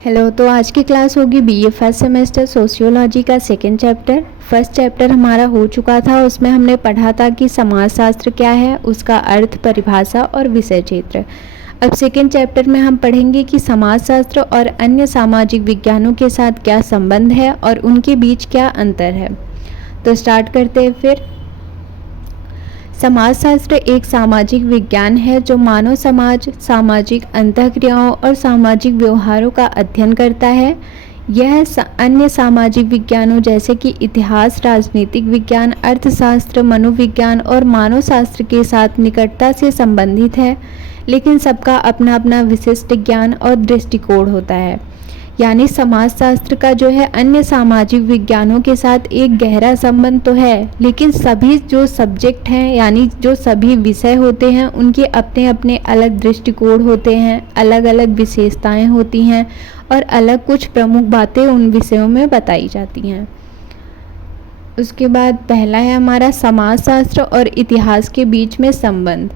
Hello. तो आज की क्लास होगी बीए फर्स्ट सेमेस्टर सोशियोलॉजी का सेकंड चैप्टर। फर्स्ट चैप्टर हमारा हो चुका था, उसमें हमने पढ़ा था कि समाजशास्त्र क्या है, उसका अर्थ, परिभाषा और विषय क्षेत्र। अब सेकंड चैप्टर में हम पढ़ेंगे कि समाजशास्त्र और अन्य सामाजिक विज्ञानों के साथ क्या संबंध है और उनके बीच क्या अंतर है। तो स्टार्ट करते हैं फिर। समाजशास्त्र एक सामाजिक विज्ञान है जो मानव समाज, सामाजिक अंतःक्रियाओं और सामाजिक व्यवहारों का अध्ययन करता है। यह अन्य सामाजिक विज्ञानों जैसे कि इतिहास, राजनीतिक विज्ञान, अर्थशास्त्र, मनोविज्ञान और मानवशास्त्र के साथ निकटता से संबंधित है, लेकिन सबका अपना अपना विशिष्ट ज्ञान और दृष्टिकोण होता है। यानी समाजशास्त्र का जो है अन्य सामाजिक विज्ञानों के साथ एक गहरा संबंध तो है, लेकिन सभी जो सब्जेक्ट हैं यानी जो सभी विषय होते हैं उनके अपने अपने अलग दृष्टिकोण होते हैं, अलग अलग विशेषताएं होती हैं और अलग कुछ प्रमुख बातें उन विषयों में बताई जाती हैं। उसके बाद पहला है हमारा समाजशास्त्र और इतिहास के बीच में संबंध।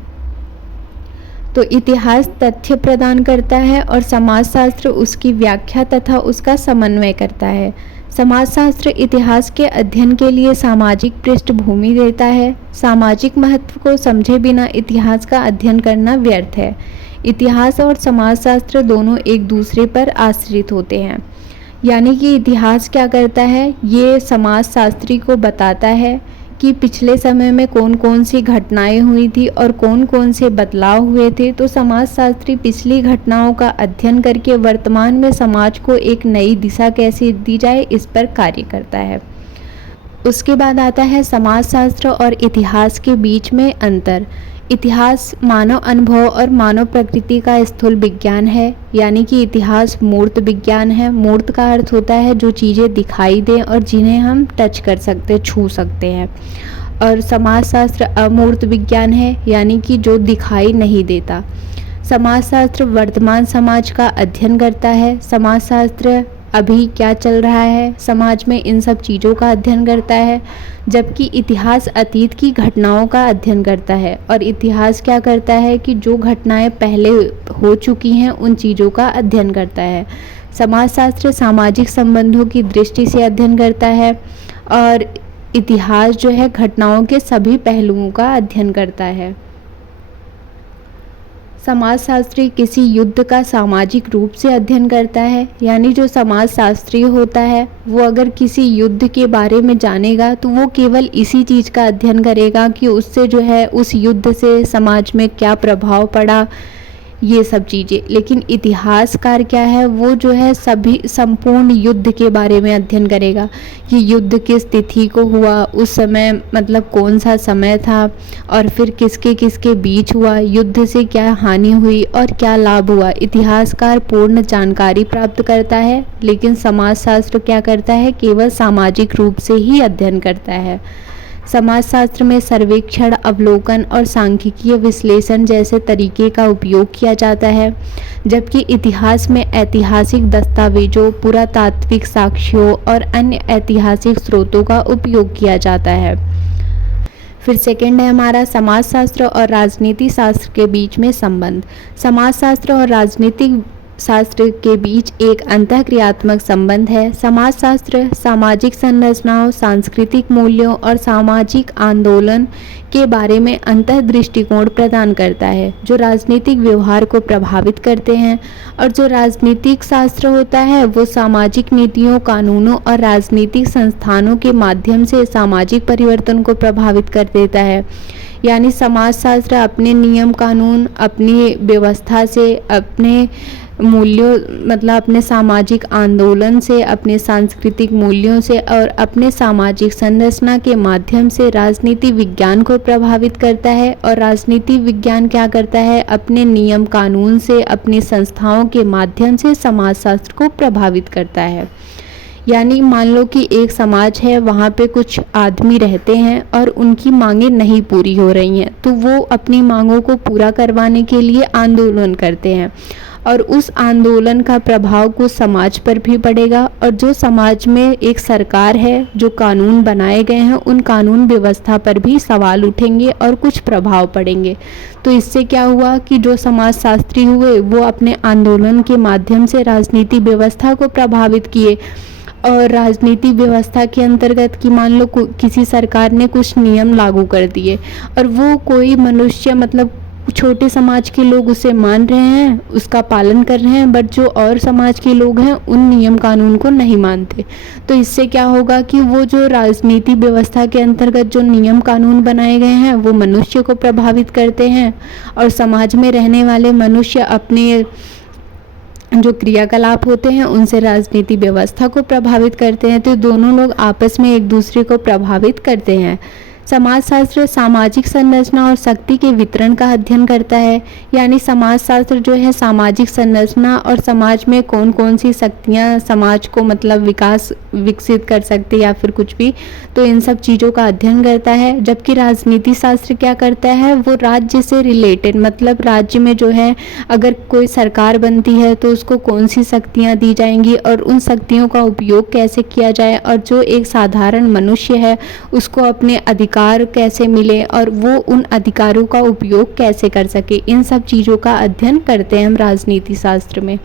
तो इतिहास तथ्य प्रदान करता है और समाजशास्त्र उसकी व्याख्या तथा उसका समन्वय करता है। समाजशास्त्र इतिहास के अध्ययन के लिए सामाजिक पृष्ठभूमि देता है। सामाजिक महत्व को समझे बिना इतिहास का अध्ययन करना व्यर्थ है। इतिहास और समाजशास्त्र दोनों एक दूसरे पर आश्रित होते हैं। यानी कि इतिहास क्या करता है, ये समाजशास्त्री को बताता है कि पिछले समय में कौन कौन सी घटनाएं हुई थी और कौन कौन से बदलाव हुए थे। तो समाजशास्त्री पिछली घटनाओं का अध्ययन करके वर्तमान में समाज को एक नई दिशा कैसे दी जाए इस पर कार्य करता है। उसके बाद आता है समाजशास्त्र और इतिहास के बीच में अंतर। इतिहास मानव अनुभव और मानव प्रकृति का स्थूल विज्ञान है, यानी कि इतिहास मूर्त विज्ञान है। मूर्त का अर्थ होता है जो चीज़ें दिखाई दें और जिन्हें हम टच कर सकते, छू सकते हैं। और समाजशास्त्र अमूर्त विज्ञान है, यानी कि जो दिखाई नहीं देता। समाजशास्त्र वर्तमान समाज का अध्ययन करता है। समाजशास्त्र अभी क्या चल रहा है समाज में, इन सब चीज़ों का अध्ययन करता है, जबकि इतिहास अतीत की घटनाओं का अध्ययन करता है। और इतिहास क्या करता है कि जो घटनाएं पहले हो चुकी हैं उन चीज़ों का अध्ययन करता है। समाजशास्त्र सामाजिक संबंधों की दृष्टि से अध्ययन करता है और इतिहास जो है घटनाओं के सभी पहलुओं का अध्ययन करता है। समाजशास्त्री किसी युद्ध का सामाजिक रूप से अध्ययन करता है, यानी जो समाजशास्त्री होता है वो अगर किसी युद्ध के बारे में जानेगा तो वो केवल इसी चीज़ का अध्ययन करेगा कि उससे जो है उस युद्ध से समाज में क्या प्रभाव पड़ा, ये सब चीज़ें। लेकिन इतिहासकार क्या है, वो जो है सभी संपूर्ण युद्ध के बारे में अध्ययन करेगा कि युद्ध किस तिथि को हुआ, उस समय मतलब कौन सा समय था और फिर किसके किसके बीच हुआ, युद्ध से क्या हानि हुई और क्या लाभ हुआ। इतिहासकार पूर्ण जानकारी प्राप्त करता है, लेकिन समाजशास्त्र क्या करता है, केवल सामाजिक रूप से ही अध्ययन करता है। समाजशास्त्र में सर्वेक्षण, अवलोकन और सांख्यिकीय विश्लेषण जैसे तरीके का उपयोग किया जाता है, जबकि इतिहास में ऐतिहासिक दस्तावेजों, पुरातात्विक साक्ष्यों और अन्य ऐतिहासिक स्रोतों का उपयोग किया जाता है। फिर सेकंड है हमारा समाजशास्त्र और राजनीति शास्त्र के बीच में संबंध। समाजशास्त्र और राजनीतिक शास्त्र के बीच एक अंतःक्रियात्मक संबंध है। समाजशास्त्र सामाजिक संरचनाओं, सांस्कृतिक मूल्यों और सामाजिक आंदोलन के बारे में अंतर्दृष्टिकोण प्रदान करता है जो राजनीतिक व्यवहार को प्रभावित करते हैं। और जो राजनीतिक शास्त्र होता है वो सामाजिक नीतियों, कानूनों और राजनीतिक संस्थानों के माध्यम से सामाजिक परिवर्तन को प्रभावित कर देता है। यानी समाजशास्त्र अपने नियम कानून, अपनी व्यवस्था से, अपने मूल्यों मतलब अपने सामाजिक आंदोलन से, अपने सांस्कृतिक मूल्यों से और अपने सामाजिक संरचना के माध्यम से राजनीति विज्ञान को प्रभावित करता है। और राजनीति विज्ञान क्या करता है, अपने नियम कानून से, अपनी संस्थाओं के माध्यम से समाजशास्त्र को प्रभावित करता है। यानी मान लो कि एक समाज है, वहाँ पे कुछ आदमी रहते हैं और उनकी मांगें नहीं पूरी हो रही हैं, तो वो अपनी मांगों को पूरा करवाने के लिए आंदोलन करते हैं। और उस आंदोलन का प्रभाव कुछ समाज पर भी पड़ेगा, और जो समाज में एक सरकार है, जो कानून बनाए गए हैं, उन कानून व्यवस्था पर भी सवाल उठेंगे और कुछ प्रभाव पड़ेंगे। तो इससे क्या हुआ कि जो समाजशास्त्री हुए वो अपने आंदोलन के माध्यम से राजनीति व्यवस्था को प्रभावित किए, और राजनीति व्यवस्था के अंतर्गत कि मान लो किसी सरकार ने कुछ नियम लागू कर दिए और वो कोई मनुष्य मतलब छोटे समाज के लोग उसे मान रहे हैं, उसका पालन कर रहे हैं, बट जो और समाज के लोग हैं उन नियम कानून को नहीं मानते। तो इससे क्या होगा कि वो जो राजनीति व्यवस्था के अंतर्गत जो नियम कानून बनाए गए हैं वो मनुष्य को प्रभावित करते हैं, और समाज में रहने वाले मनुष्य अपने जो क्रियाकलाप होते हैं उनसे राजनीति व्यवस्था को प्रभावित करते हैं। तो दोनों लोग आपस में एक दूसरे को प्रभावित करते हैं। समाजशास्त्र सामाजिक संरचना और शक्ति के वितरण का अध्ययन करता है, यानी समाजशास्त्र जो है सामाजिक संरचना और समाज में कौन कौन सी शक्तियाँ समाज को मतलब विकसित कर सकती या फिर कुछ भी, तो इन सब चीज़ों का अध्ययन करता है। जबकि राजनीति शास्त्र क्या करता है, वो राज्य से रिलेटेड मतलब राज्य में जो है अगर कोई सरकार बनती है तो उसको कौन सी शक्तियाँ दी जाएंगी और उन शक्तियों का उपयोग कैसे किया जाए, और जो एक साधारण मनुष्य है उसको अपने अधिकार कैसे मिले और वो उन अधिकारों का उपयोग कैसे कर सके, इन सब चीज़ों का अध्ययन करते हैं हम राजनीति शास्त्र में।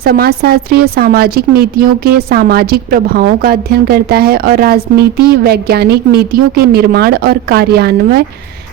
समाजशास्त्रीय सामाजिक नीतियों के सामाजिक प्रभावों का अध्ययन करता है, और राजनीति वैज्ञानिक नीतियों के निर्माण और कार्यान्वयन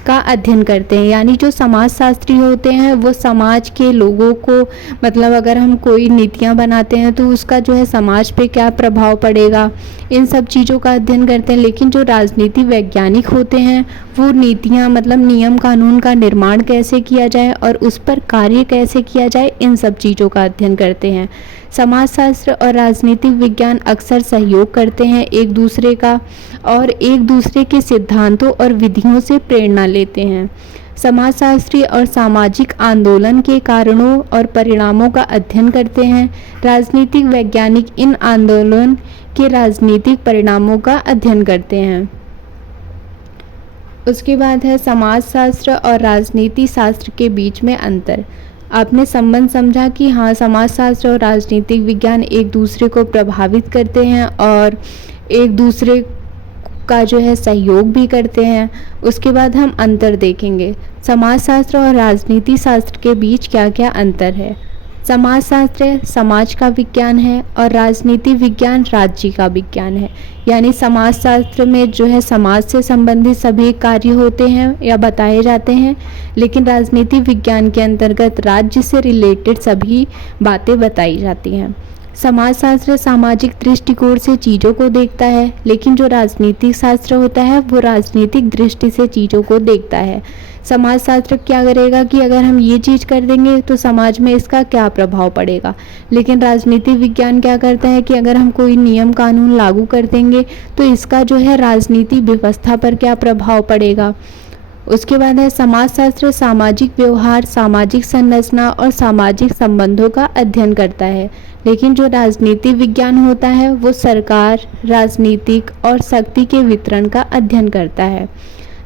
का अध्ययन करते हैं। यानी जो समाजशास्त्री होते हैं वो समाज के लोगों को मतलब अगर हम कोई नीतियाँ बनाते हैं तो उसका जो है समाज पे क्या प्रभाव पड़ेगा, इन सब चीज़ों का अध्ययन करते हैं। लेकिन जो राजनीति वैज्ञानिक होते हैं वो नीतियाँ मतलब नियम कानून का निर्माण कैसे किया जाए और उस पर कार्य कैसे किया जाए, इन सब चीज़ों का अध्ययन करते हैं। समाजशास्त्र और राजनीतिक विज्ञान अक्सर सहयोग करते हैं एक दूसरे का, और एक दूसरे के सिद्धांतों और विधियों से प्रेरणा लेते हैं। समाजशास्त्री और सामाजिक आंदोलन के कारणों और परिणामों का अध्ययन करते हैं। राजनीतिक वैज्ञानिक इन आंदोलन के राजनीतिक परिणामों का अध्ययन करते हैं। उसके बाद है समाजशास्त्र और राजनीति शास्त्र के बीच में अंतर। आपने संबंध समझा कि हाँ, समाजशास्त्र और राजनीतिक विज्ञान एक दूसरे को प्रभावित करते हैं और एक दूसरे का जो है सहयोग भी करते हैं। उसके बाद हम अंतर देखेंगे, समाजशास्त्र और राजनीति शास्त्र के बीच क्या क्या अंतर है। समाजशास्त्र समाज का विज्ञान है और राजनीति विज्ञान राज्य का विज्ञान है। यानी समाजशास्त्र में जो है समाज से संबंधित सभी कार्य होते हैं या बताए जाते हैं, लेकिन राजनीति विज्ञान के अंतर्गत राज्य से रिलेटेड सभी बातें बताई जाती हैं। समाजशास्त्र सामाजिक दृष्टिकोण से चीज़ों को देखता है, लेकिन जो राजनीतिक शास्त्र होता है वो राजनीतिक दृष्टि से चीज़ों को देखता है। समाजशास्त्र क्या करेगा कि अगर हम ये चीज़ कर देंगे तो समाज में इसका क्या प्रभाव पड़ेगा, लेकिन राजनीति विज्ञान क्या करता है कि अगर हम कोई नियम कानून लागू कर देंगे तो इसका जो है राजनीति व्यवस्था पर क्या प्रभाव पड़ेगा। उसके बाद है समाजशास्त्र सामाजिक व्यवहार, सामाजिक संरचना और सामाजिक संबंधों का अध्ययन करता है, लेकिन जो राजनीति विज्ञान होता है वो सरकार, राजनीतिक और शक्ति के वितरण का अध्ययन करता है।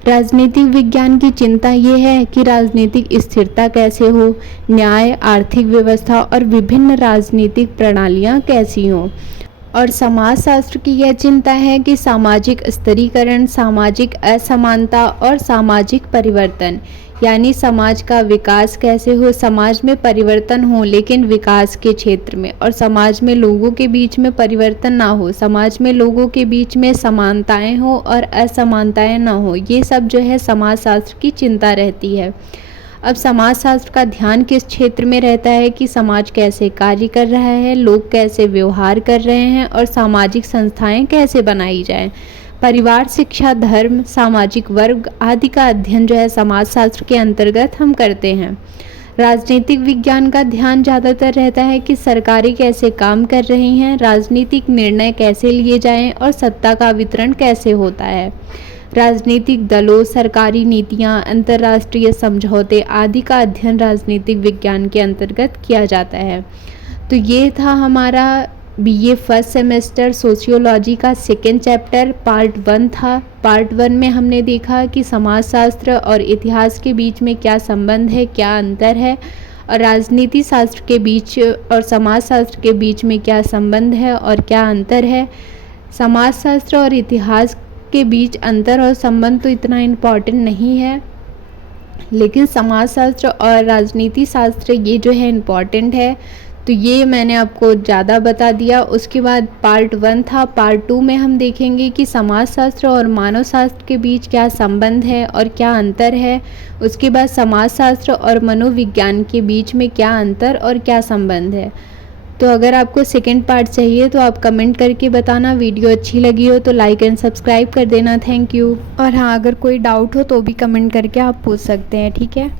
राजनीतिक विज्ञान की चिंता ये है कि राजनीतिक स्थिरता कैसे हो, न्याय, आर्थिक व्यवस्था और विभिन्न राजनीतिक प्रणालियाँ कैसी हों। और समाजशास्त्र की यह चिंता है कि सामाजिक स्तरीकरण, सामाजिक असमानता और सामाजिक परिवर्तन, यानी समाज का विकास कैसे हो, समाज में परिवर्तन हो लेकिन विकास के क्षेत्र में, और समाज में लोगों के बीच में परिवर्तन ना हो, समाज में लोगों के बीच में समानताएं हो और असमानताएं ना हो। ये सब जो है समाजशास्त्र की चिंता रहती है। अब समाजशास्त्र का ध्यान किस क्षेत्र में रहता है कि समाज कैसे कार्य कर रहा है, लोग कैसे व्यवहार कर रहे हैं और सामाजिक संस्थाएं कैसे बनाई जाएं। परिवार, शिक्षा, धर्म, सामाजिक वर्ग आदि का अध्ययन जो है समाजशास्त्र के अंतर्गत हम करते हैं। राजनीतिक विज्ञान का ध्यान ज़्यादातर रहता है कि सरकारें कैसे काम कर रही हैं, राजनीतिक निर्णय कैसे लिए जाएं और सत्ता का वितरण कैसे होता है। राजनीतिक दलों, सरकारी नीतियां, अंतर्राष्ट्रीय समझौते आदि का अध्ययन राजनीतिक विज्ञान के अंतर्गत किया जाता है। तो ये था हमारा बीए फर्स्ट सेमेस्टर सोशियोलॉजी का सेकेंड चैप्टर, पार्ट 1 था। पार्ट 1 में हमने देखा कि समाजशास्त्र और इतिहास के बीच में क्या संबंध है, क्या अंतर है, और राजनीति शास्त्र के बीच और समाजशास्त्र के बीच में क्या संबंध है और क्या अंतर है। समाजशास्त्र और इतिहास के बीच अंतर और संबंध तो इतना इम्पॉर्टेंट नहीं है, लेकिन समाजशास्त्र और राजनीति शास्त्र ये जो है इम्पॉर्टेंट है। तो ये मैंने आपको ज़्यादा बता दिया। उसके बाद पार्ट 1 था। पार्ट 2 में हम देखेंगे कि समाजशास्त्र और मानव शास्त्र के बीच क्या संबंध है और क्या अंतर है। उसके बाद समाजशास्त्र और मनोविज्ञान के बीच में क्या अंतर और क्या संबंध है। तो अगर आपको सेकंड पार्ट चाहिए तो आप कमेंट करके बताना। वीडियो अच्छी लगी हो तो लाइक एंड सब्सक्राइब कर देना। Thank you. और हाँ, अगर कोई डाउट हो तो भी कमेंट करके आप पूछ सकते हैं, ठीक है।